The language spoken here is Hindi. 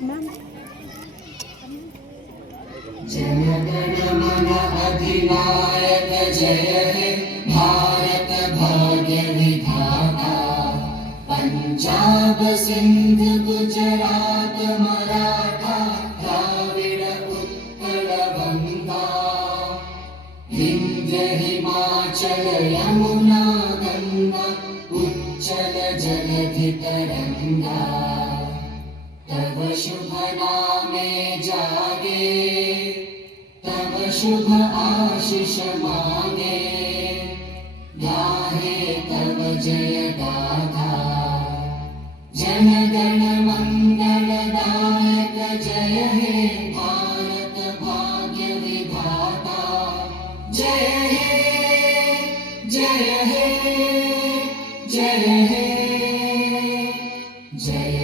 जन गण मन अधिनायक जय हे भारत भाग्य विधाता। पंजाब सिंध गुजरात मराठा द्राविड़ उत्कल बंगा। विंध्य हिमाचल यमुना गंगा उच्चल जलधि तरंगा। तव शुभ नामे जागे तव शुभ आशीष मांगे। गाहे तव जय गाथा जन गण मंगल दायक जय हे भारत भाग्य विधाता। जय हे जय हे जय हे जय